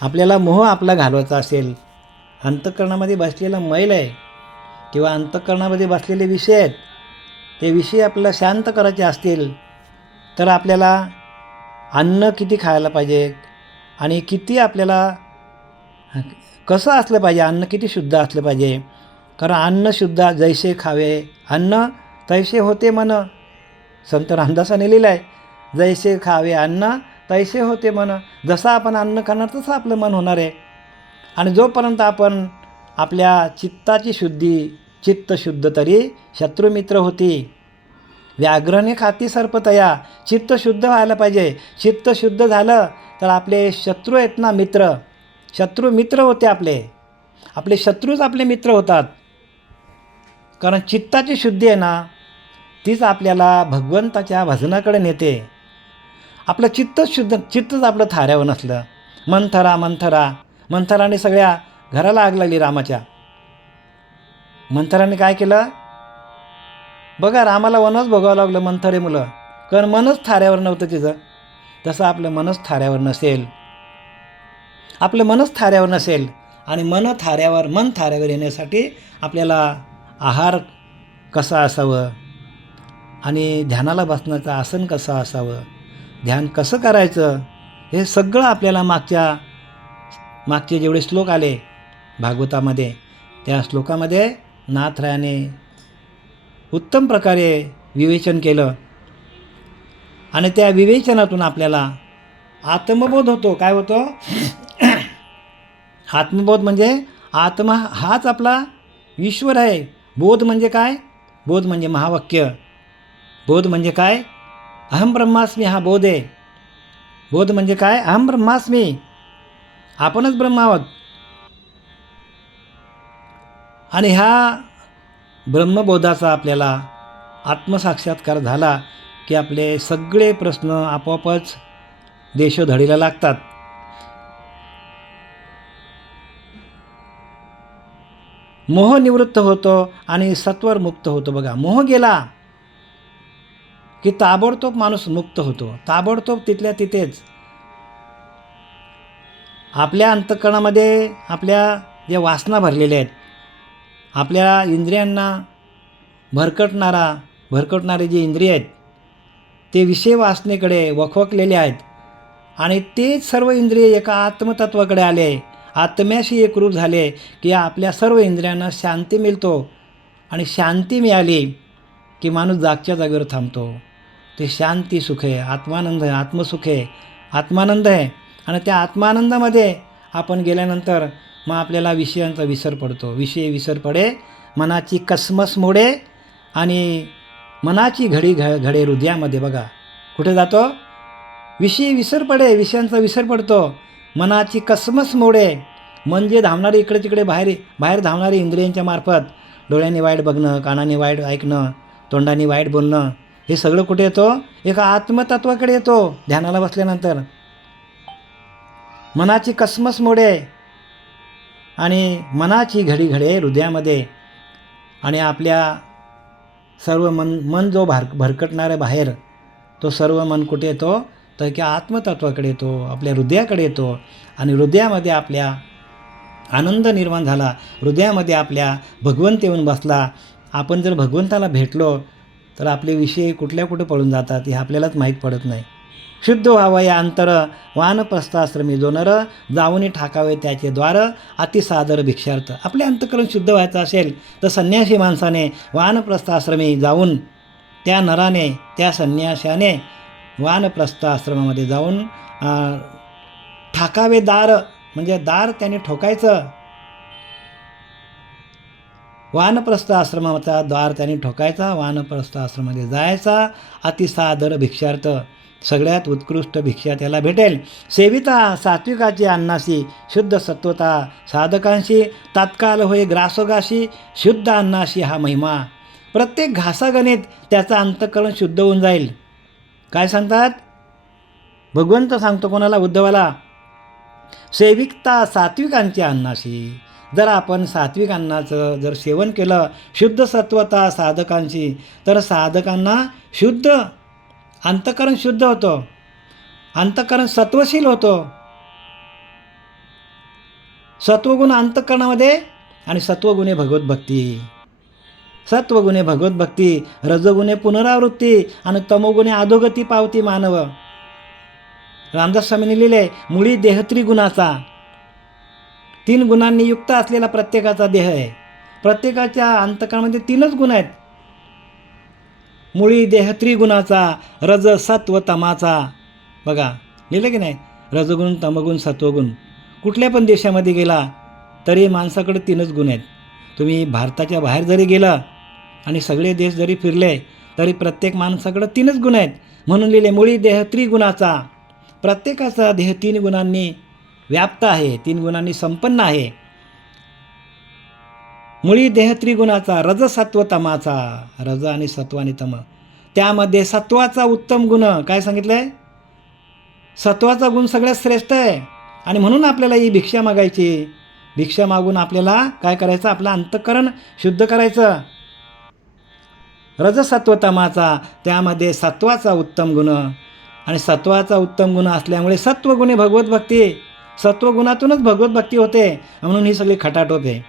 आपल्याला मोह आपला घालवायचा असेल अंतःकरणामध्ये बसलेला मैल आहे किंवा अंतःकरणामध्ये बसलेले विषय आहेत ते विषय आपल्याला शांत करायचे असतील तर आपल्याला अन्न किती खायला पाहिजे आणि किती आपल्याला कसं असलं पाहिजे अन्न किती शुद्ध असलं पाहिजे? कारण अन्न शुद्ध जैसे खावे अन्न तैसे होते मन. संत रामदासाने लिहिलं आहे जैसे खावे अन्न तैसे होते मन. जसं आपण अन्न खाणार तसं आपलं मन होणार आहे. आणि जोपर्यंत आपण आपल्या चित्ताची शुद्धी चित्त शुद्ध तरी शत्रुमित्र होती. व्याघ्रने खाती सर्पतया. चित्त शुद्ध व्हायला पाहिजे. चित्त शुद्ध झालं तर आपले शत्रू आहेत ना मित्र. शत्रू मित्र होते आपले. आपले शत्रूच आपले मित्र होतात. कारण चित्ताची शुद्धी आहे ना तीच आपल्याला भगवंताच्या भजनाकडे नेते. आपलं चित्तच शुद्ध चित्तच आपलं थाऱ्यावर नसलं. मंथरा मंथरा. मंथराने सगळ्या घराला आग लागली रामाच्या. मंथराने काय केलं? बघा रामाला वनच भोगावं लागलं मंथरे मुलं. कारण मनच थाऱ्यावर नव्हतं तिचं. तसं आपलं मनच थाऱ्यावर नसेल. आपलं मनच थाऱ्यावर नसेल. आणि मन थाऱ्यावर मन थाऱ्यावर येण्यासाठी आपल्याला आहार कसा असावं? आणि ध्यानाला बसण्याचं आसन कसं असावं? ध्यान कसं करायचं? हे सगळं आपल्याला मागच्या मागचे जेवढे श्लोक आले भागवतामध्ये त्या श्लोकामध्ये नाथरायाने उत्तम प्रकारे विवेचन केलं. आणि त्या विवेचनातून आपल्याला आत्मबोध होतो. काय होतो? आत्मबोध म्हणजे आत्मा हाच आपला ईश्वर आहे. बोध म्हणजे काय? बोध म्हणजे महावाक्य. बोध म्हणजे काय? अहम ब्रह्मास्मी हा बोध. आहे बोध म्हणजे काय? अहम ब्रह्मास्मी. आपणच ब्रह्म आहोत. आणि ह्या ब्रह्मबोधाचा आपल्याला आत्मसाक्षात्कार झाला की आपले सगळे प्रश्न आपोआपच देशोधडीला लागतात. मोह निवृत्त होतो आणि सत्वर मुक्त होतो बघा. मोह गेला. की ताबडतोब माणूस मुक्त होतो. ताबडतोब तिथल्या तिथेच आपल्या अंतकरणामध्ये आपल्या ज्या वासना भरलेल्या आहेत आपल्या इंद्रियांना भरकटणारा भरकटणारे जे इंद्रिय आहेत ते विषय वासनेकडे वखवकलेले आहेत आणि तेच सर्व इंद्रिय एका आत्मतत्वाकडे आले आत्म्याशी एकरूप झाले की आपल्या सर्व इंद्रियांना शांती मिळतो आणि शांती मिळाली की माणूस जागच्या जागेवर थांबतो. ते शांती सुख आहे आत्मानंद आहे आत्मसुख आहे आत्मानंद आहे. आणि त्या आत्मानंदामध्ये आपण गेल्यानंतर मग आपल्याला विषयांचा विसर पडतो. विषय विसर पडे मनाची कसमस मोडे आणि मनाची घडी घ घडे हृदयामध्ये बघा. कुठे जातो? विषय विसर पडे विषयांचा विसर पडतो. मनाची कसमस मोडे. म्हणजे धावणारे इकडे तिकडे बाहेर बाहेर धावणारे इंद्रियांच्या मार्फत डोळ्यांनी वाईट बघणं कानाने वाईट ऐकणं तोंडाने वाईट बोलणं हे सगळं कुठे येतो? एका आत्मतत्वाकडे येतो ध्यानाला बसल्यानंतर. मनाची कसमस मोडे आणि मनाची घडी घडे हृदयामध्ये आणि आपल्या सर्व मन मन जो भार भरकटणाऱ्या बाहेर तो सर्व मन कुठे येतो? तर की आत्मतत्वाकडे येतो आपल्या हृदयाकडे येतो आणि हृदयामध्ये आपल्या आनंद निर्माण झाला. हृदयामध्ये आपल्या भगवंत येऊन बसला. आपण जर भगवंताला भेटलो तर आपले विषय कुठल्या कुठे पळून जातात हे आपल्यालाच माहीत पडत नाही. शुद्ध व्हावं या अंतर वानप्रस्थाश्रमी जो नर जाऊनी ठाकावे त्याचे द्वार अतिसादर भिक्षार्थ. आपले अंतकरण शुद्ध व्हायचं असेल तर संन्यासी माणसाने वानप्रस्थाश्रमी जाऊन त्या नराने त्या संन्याशाने वानप्रस्थाश्रमामध्ये जाऊन ठाकावे दार म्हणजे दार त्याने ठोकायचं वानप्रस्थ आश्रमाचा द्वार त्याने ठोकायचा वानप्रस्थ आश्रमामध्ये जायचा. अतिसादर भिक्षार्थ. सगळ्यात उत्कृष्ट भिक्षा त्याला भेटेल. सेविता सात्विकाची अन्नाशी शुद्ध सत्वता साधकांशी तात्काळ होय ग्रासोगाशी शुद्ध अन्नाशी हा महिमा. प्रत्येक घासागणित त्याचं अंतकरण शुद्ध होऊन जाईल. काय सांगतात? भगवंत सांगतो कोणाला? उद्धवाला. सेविकता सात्विकांची अन्नाशी जर आपण सात्विक अन्नाचं जर सेवन केलं शुद्ध सत्वता साधकांची तर साधकांना शुद्ध अंतकरण शुद्ध होतं. अंतकरण सत्वशील होतं. सत्वगुण अंतःकरणामध्ये आणि सत्वगुणे भगवत भक्ती. सत्वगुणे भगवत भक्ती रजगुणे पुनरावृत्ती आणि तमोगुणे अधोगती पावती मानव. रामदास स्वामींनी लिहिले मुळी देहत्री गुणाचा तीन गुणांनी युक्त असलेला प्रत्येकाचा देह आहे. प्रत्येकाच्या अंतकामध्ये तीनच गुण आहेत. मुळी देह त्रिगुणाचा रज सत्व तमाचा बघा लिहिलं की नाही? रजगुण तमगुण सत्वगुण. कुठल्या पण देशामध्ये गेला तरी माणसाकडे तीनच गुण आहेत. तुम्ही भारताच्या बाहेर जरी गेला आणि सगळे देश जरी फिरले तरी प्रत्येक माणसाकडं तीनच गुण आहेत. म्हणून लिहिले मुळी देह त्रिगुणाचा. प्रत्येकाचा देह तीन गुणांनी व्याप्त आहे तीन गुणांनी संपन्न आहे. मुळी देह त्रिगुणाचा रज सत्व तमाचा रज आणि सत्व आणि तम. त्यामध्ये सत्वाचा उत्तम गुण काय सांगितलं आहे सत्वाचा गुण सगळ्यात श्रेष्ठ आहे. आणि म्हणून आपल्याला ही भिक्षा मागायची. भिक्षा मागून आपल्याला काय करायचं? आपलं अंतःकरण शुद्ध करायचं. रजसत्व तमाचा त्यामध्ये सत्वाचा उत्तम गुण. आणि सत्वाचा उत्तम गुण असल्यामुळे सत्वगुणे भगवत भक्ती. सत्वगुणातूनच भगवत भक्ती होते म्हणून ही सगळी खटाट होते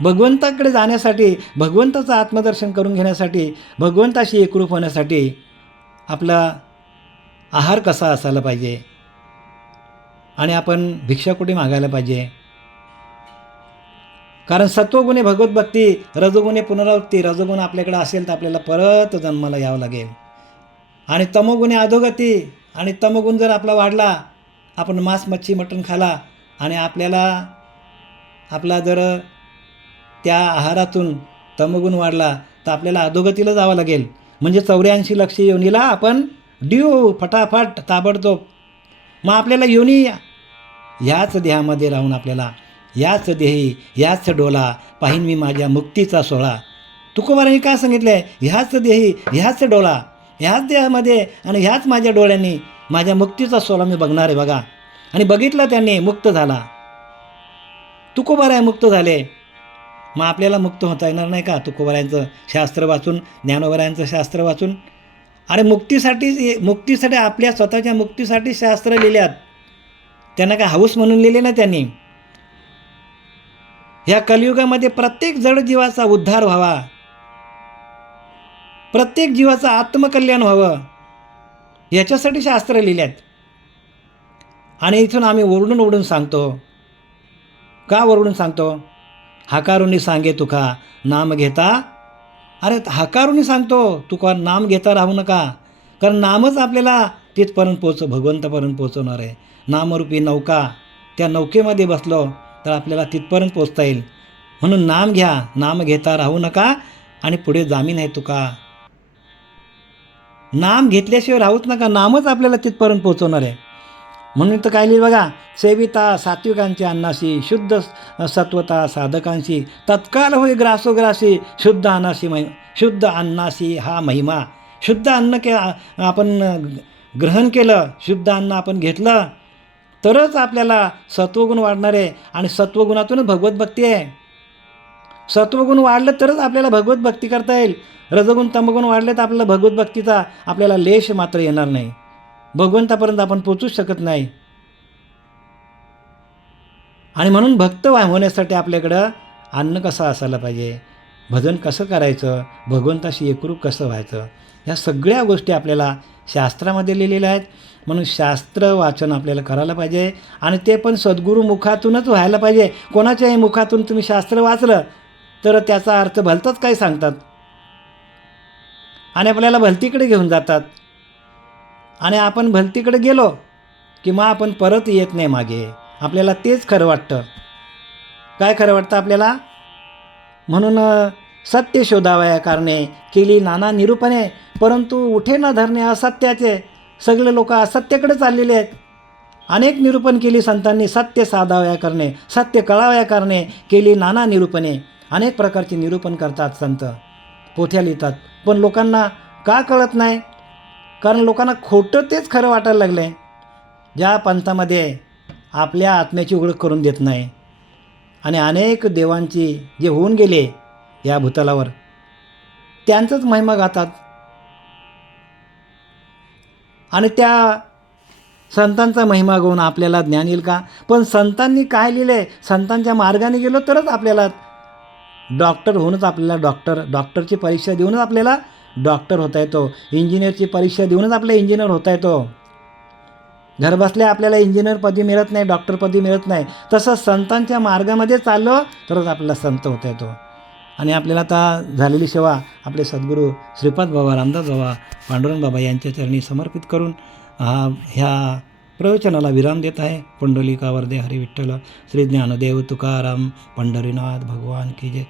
भगवंताकडे जाण्यासाठी भगवंताचं आत्मदर्शन करून घेण्यासाठी भगवंताशी एकरूप होण्यासाठी आपला आहार कसा असायला पाहिजे? आणि आपण भिक्षा कुठे मागायला पाहिजे? कारण सत्वगुणे भगवत भक्ती रजगुणे पुनरावृत्ती रजगुण आपल्याकडे असेल तर आपल्याला परत जन्माला यावं लागेल. आणि तमोगुणे अधोगती आणि तमगुण जर आपला वाढला आपण मांस मच्छी मटण खाला आणि आपल्याला आपला जर त्या आहारातून तमगुण वाढला तर आपल्याला अधोगतीला जावं लागेल. म्हणजे चौऱ्याऐंशी लक्ष योनीला आपण ड्यू फटाफट ताबडतोब. मग आपल्याला योनी ह्याच देहामध्ये राहून आपल्याला याच देही याच डोला पाहीन मी माझ्या मुक्तीचा सोहळा. तुकोबारांनी काय सांगितलं आहे ह्याच देही ह्याच डोला ह्याच देहामध्ये आणि ह्याच माझ्या डोळ्यांनी माझ्या मुक्तीचा सोहळा मी बघणार आहे बघा. आणि बघितलं त्यांनी मुक्त झाला. तुकोबाराय मुक्त झाले. मग आपल्याला मुक्त होता येणार नाही का? तुकोबारायांचं शास्त्र वाचून ज्ञानोबरायांचं शास्त्र वाचून. अरे मुक्तीसाठी मुक्तीसाठी आपल्या स्वतःच्या मुक्तीसाठी शास्त्र लिहिल्यात. त्यांना काय हाऊस म्हणून लिहिले ना त्यांनी? ह्या कलियुगामध्ये प्रत्येक जड जीवाचा उद्धार व्हावा. प्रत्येक जीवाचं आत्मकल्याण व्हावं. याच्यासाठी शास्त्र लिहिल्यात. आणि इथून आम्ही ओरडून ओरडून सांगतो. का ओरडून सांगतो? हाकारुनी सांगे तुका नाम घेता. अरे हाकारुनी सांगतो तुका नाम घेता राहू नका. कारण नामच आपल्याला तिथपर्यंत पोच भगवंतापर्यंत पोचवणार आहे. नामरूपी नौका त्या नौकेमध्ये बसलो तर आपल्याला तिथपर्यंत पोचता येईल. म्हणून नाम घ्या नाम घेता राहू नका आणि पुढे जामीन आहे तुका. नाम घेतल्याशिवाय राहूच नका. नामच आपल्याला तिथपर्यंत पोहोचवणार आहे. म्हणून तर काय लिहिलं बघा? सेविता सात्विकांची अन्नाशी शुद्ध सत्वता साधकांशी तत्काल होई ग्रासोग्रासी शुद्ध अन्नाशी मै शुद्ध अन्नाशी हा महिमा. शुद्ध अन्न के आपण ग्रहण केलं शुद्ध अन्न आपण घेतलं तरच आपल्याला सत्वगुण वाढणार आहे. आणि सत्वगुणातूनच भगवत भक्ती आहे. सत्वगुण वाढलं तरच आपल्याला भगवत भक्ती करता येईल. रजगुण तमगुण वाढले तर आपल्याला भगवत भक्तीचा आपल्याला लेश मात्र येणार नाही. भगवंतापर्यंत आपण पोचूच शकत नाही. आणि म्हणून भक्त होण्यासाठी आपल्याकडं अन्न कसं असायला पाहिजे? भजन कसं करायचं? भगवंताशी एकरूप कसं व्हायचं? ह्या सगळ्या गोष्टी आपल्याला शास्त्रामध्ये लिहिलेल्या आहेत. म्हणून शास्त्र वाचन आपल्याला करायला पाहिजे. आणि ते पण सद्गुरू मुखातूनच व्हायला पाहिजे. कोणाच्याही मुखातून तुम्ही शास्त्र वाचलं तर त्याचा अर्थ भलताच काय सांगतात. आणि आपल्याला भलतीकडे घेऊन जातात. आणि आपण भलतीकडे गेलो की मग आपण परत येत नाही मागे. आपल्याला तेच खरं वाटतं. काय खरं वाटतं आपल्याला? म्हणून सत्य शोधावया कारणे केली नाना निरूपणे परंतु उठे न धरणे असत्याचे. सगळे लोक असत्याकडे चाललेले आहेत. अनेक निरूपण केली संतांनी सत्य साधावया करणे सत्य कळावया करणे केली नाना निरूपणे. अनेक प्रकारचे निरूपण करतात संत. पोथ्या लिहितात पण लोकांना का कळत नाही? कारण लोकांना खोटं तेच खरं वाटायला लागलं आहे ज्या पंथामध्ये आपल्या आत्म्याची ओळख करून देत नाही आणि अनेक देवांची जे होऊन गेले या भूतलावर त्यांचंच महिमा गातात. आणि त्या संतांचा महिमा गाऊन आपल्याला ज्ञान येईल का? पण संतांनी काय लिहिलं आहे संतांच्या मार्गाने गेलो तरच आपल्याला डॉक्टर होऊनच आपल्याला डॉक्टर डॉक्टरची परीक्षा देऊनच आपल्याला डॉक्टर होता येतो. इंजिनियरची परीक्षा देऊनच आपल्याला इंजिनियर होता येतो. घरबसल्या आपल्याला इंजिनियरपदी मिळत नाही डॉक्टरपदी मिळत नाही. तसं संतांच्या मार्गामध्ये चाललो तरच आपल्याला संत होता येतो. आणि आपल्याला आता झालेली सेवा आपले सद्गुरू श्रीपाद बाबा रामदास बाबा पांडुरंग बाबा यांच्या चरणी समर्पित करून हा ह्या प्रवचनाला विराम देत आहे. पुंडलिका वरदे हरी विठ्ठल श्री ज्ञानदेव तुकाराम. पंढरीनाथ भगवान की जय.